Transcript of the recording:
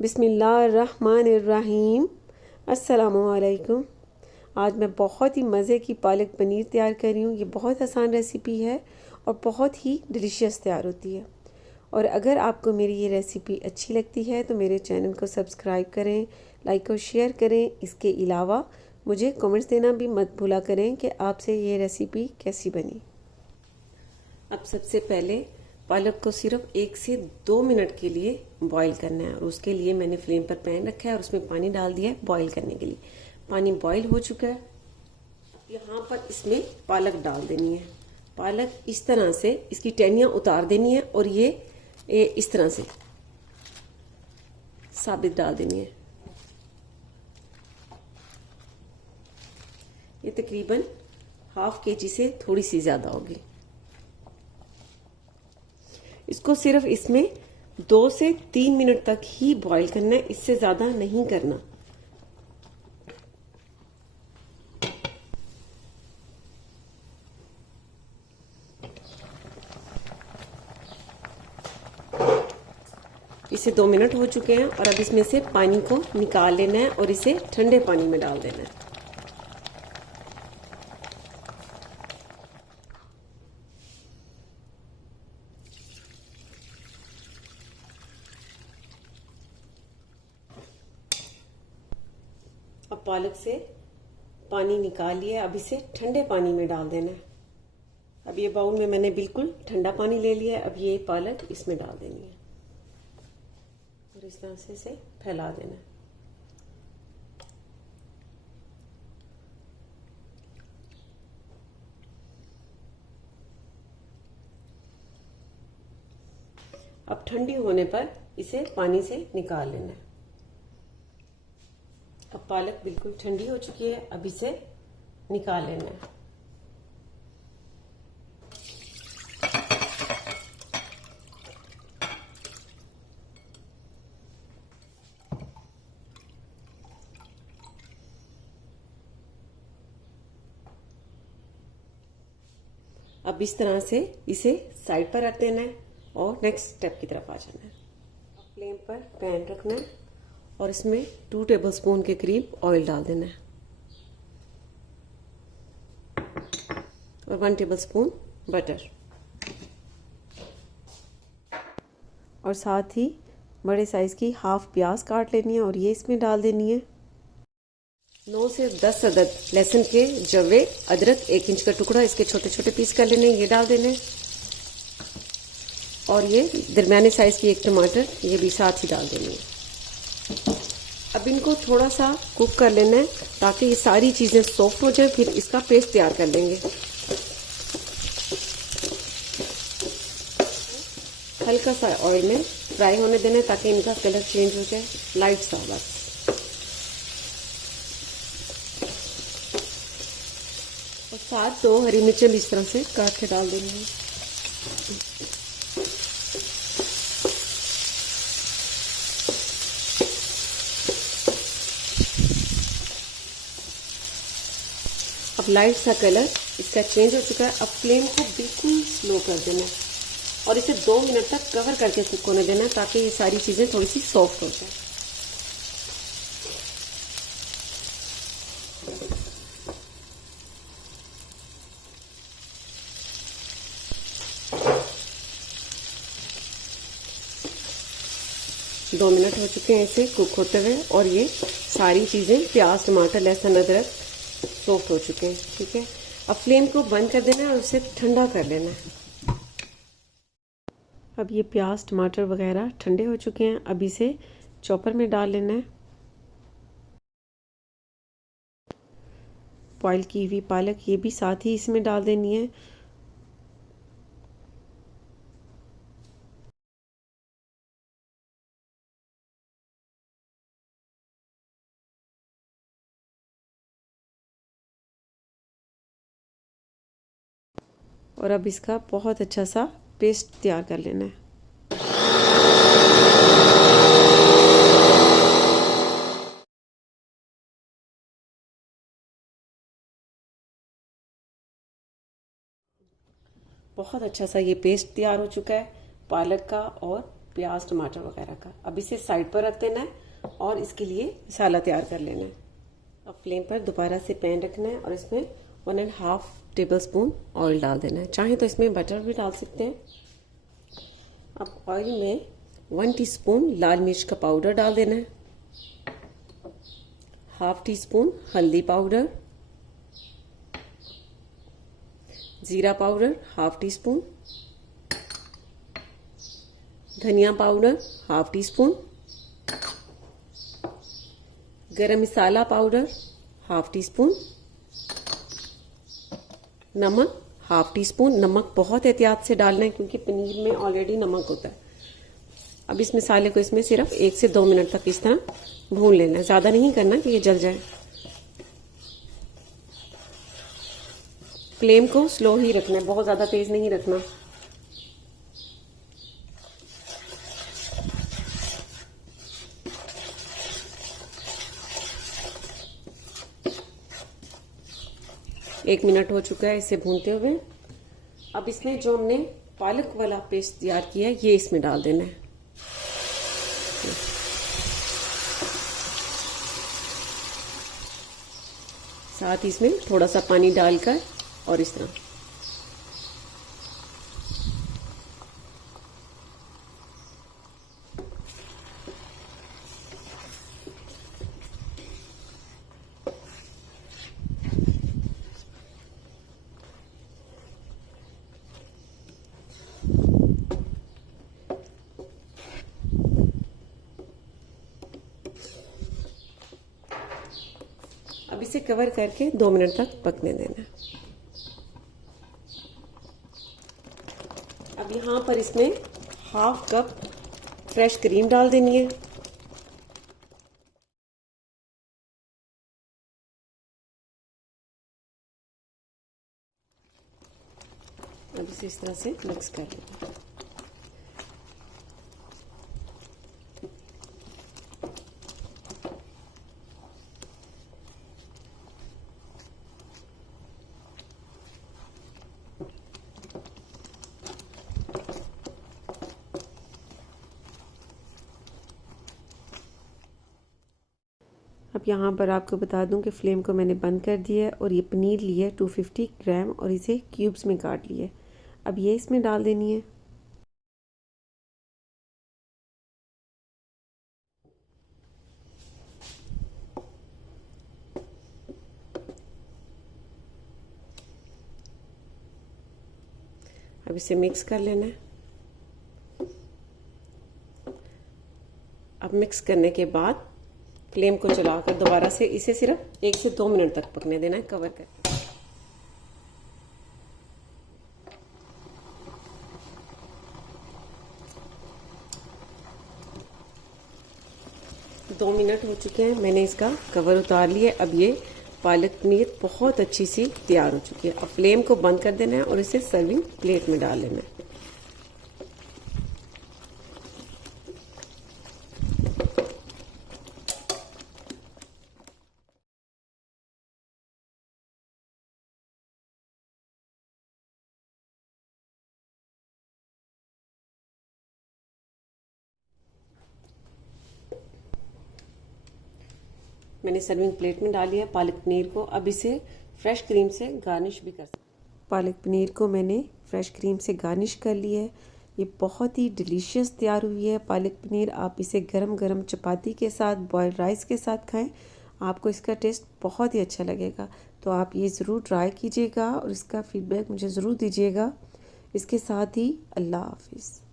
बिस्मिल्लाहिर्रहमानिर्रहीम। अस्सलामुअलैकुम। आज मैं बहुत ही मज़े की पालक पनीर तैयार कर रही हूँ। ये बहुत आसान रेसिपी है और बहुत ही डिलीशियस तैयार होती है। और अगर आपको मेरी ये रेसिपी अच्छी लगती है तो मेरे चैनल को सब्सक्राइब करें, लाइक और शेयर करें। इसके अलावा मुझे कमेंट्स देना भी मत भूला करें कि आपसे ये रेसिपी कैसी बनी। अब सबसे पहले पालक को सिर्फ 1 से 2 मिनट के लिए बॉईल करना है और उसके लिए मैंने फ्लेम पर पैन रखा है और उसमें पानी डाल दिया है बॉईल करने के लिए। पानी बॉईल हो चुका है। यहाँ पर इसमें पालक डाल देनी है। पालक इस तरह से इसकी टहनियाँ उतार देनी है और ये इस तरह से साबित डाल देनी है। ये तकरीबन ½ kg से थोड़ी सी ज़्यादा होगी। इसको सिर्फ इसमें 2 से 3 मिनट तक ही बॉईल करना है, इससे ज़्यादा नहीं करना। इसे 2 मिनट हो चुके हैं और अब इसमें से पानी को निकाल लेना है और इसे ठंडे पानी में डाल देना है। अब पालक से पानी निकाल लिया। अब इसे ठंडे पानी में डाल देना है। अब ये बाउल में मैंने बिल्कुल ठंडा पानी ले लिया है। अब ये पालक इसमें डाल देनी है और इस तरह से इसे फैला देना है। अब ठंडी होने पर इसे पानी से निकाल लेना है। अब पालक बिल्कुल ठंडी हो चुकी है। अब इसे निकाल लेना है। अब इस तरह से इसे साइड पर रख देना है और नेक्स्ट स्टेप की तरफ आ जाना है। फ्लेम पर पैन रखना है और इसमें 2 टेबलस्पून के करीब ऑयल डाल देना है और 1 टेबलस्पून बटर और साथ ही बड़े साइज़ की ½ प्याज काट लेनी है और ये इसमें डाल देनी है। 9 से 10 अदद लहसुन के जवे, अदरक 1 इंच का टुकड़ा, इसके छोटे छोटे पीस कर लेने, ये डाल देने। और ये दरमियाने साइज़ की 1 टमाटर, ये भी साथ ही डाल देनी है। अब इनको थोड़ा सा कुक कर लेना है ताकि ये सारी चीज़ें सॉफ्ट हो जाए। फिर इसका पेस्ट तैयार कर लेंगे। हल्का सा ऑयल में फ्राई होने देना है ताकि इनका कलर चेंज हो जाए, लाइट सा बस। और साथ 2 हरी मिर्चें इस तरह से काट के डाल देनी है। अब लाइट सा कलर इसका चेंज हो चुका है। अब फ्लेम को बिल्कुल स्लो कर देना है और इसे 2 मिनट तक कवर करके कुक होने देना है ताकि ये सारी चीज़ें थोड़ी सी सॉफ्ट हो जाए। दो मिनट हो चुके हैं इसे कुक होते हुए और ये सारी चीज़ें प्याज, टमाटर, लहसुन, अदरक सॉफ्ट हो चुके हैं। ठीक है, अब फ्लेम को बंद कर देना है और उसे ठंडा कर लेना है। अब ये प्याज, टमाटर वगैरह ठंडे हो चुके हैं। अब इसे चॉपर में डाल लेना है। बॉयल की हुई पालक ये भी साथ ही इसमें डाल देनी है। और अब इसका बहुत अच्छा सा पेस्ट तैयार कर लेना है। बहुत अच्छा सा ये पेस्ट तैयार हो चुका है पालक का और प्याज टमाटर वगैरह का। अब इसे साइड पर रख देना है और इसके लिए मसाला तैयार कर लेना है। अब फ्लेम पर दोबारा से पैन रखना है और इसमें 1.5 टेबलस्पून ऑयल डाल देना है। चाहे तो इसमें बटर भी डाल सकते हैं। अब ऑयल में 1 टीस्पून लाल मिर्च का पाउडर डाल देना है, ½ टीस्पून हल्दी पाउडर, जीरा पाउडर ½ टीस्पून, धनिया पाउडर ½ टीस्पून, गरम मसाला पाउडर ½ टीस्पून, नमक ½ टीस्पून। नमक बहुत एहतियात से डालना है क्योंकि पनीर में ऑलरेडी नमक होता है। अब इस मसाले को इसमें सिर्फ 1 से 2 मिनट तक इस तरह भून लेना है, ज़्यादा नहीं करना कि ये जल जाए। फ्लेम को स्लो ही रखना है, बहुत ज़्यादा तेज़ नहीं रखना। एक मिनट हो चुका है इसे भूनते हुए। अब इसमें जो हमने पालक वाला पेस्ट तैयार किया है ये इसमें डाल देना है। साथ ही इसमें थोड़ा सा पानी डालकर और इस तरह अब इसे कवर करके 2 मिनट तक पकने देना है। अब यहाँ पर इसमें ½ कप फ्रेश क्रीम डाल देनी है। अब इसे इस तरह से मिक्स कर लेना है। अब यहाँ पर आपको बता दूं कि फ्लेम को मैंने बंद कर दिया है और ये पनीर ली है 250 ग्राम और इसे क्यूब्स में काट लिया है। अब ये इसमें डाल देनी है। अब इसे मिक्स कर लेना है। अब मिक्स करने के बाद फ्लेम को चलाकर दोबारा से इसे सिर्फ 1 से 2 मिनट तक पकने देना है कवर करके। 2 मिनट हो चुके हैं, मैंने इसका कवर उतार लिया। अब ये पालक पनीर बहुत अच्छी सी तैयार हो चुकी है। अब फ्लेम को बंद कर देना है और इसे सर्विंग प्लेट में डाल लेना है। मैंने सर्विंग प्लेट में डाली है पालक पनीर को। अब इसे फ्रेश क्रीम से गार्निश भी कर सकते हैं। पालक पनीर को मैंने फ्रेश क्रीम से गार्निश कर लिया है। ये बहुत ही डिलीशियस तैयार हुई है पालक पनीर। आप इसे गरम गरम चपाती के साथ, बॉयल्ड राइस के साथ खाएं, आपको इसका टेस्ट बहुत ही अच्छा लगेगा। तो आप ये ज़रूर ट्राई कीजिएगा और इसका फीडबैक मुझे ज़रूर दीजिएगा। इसके साथ ही अल्लाह हाफिज़।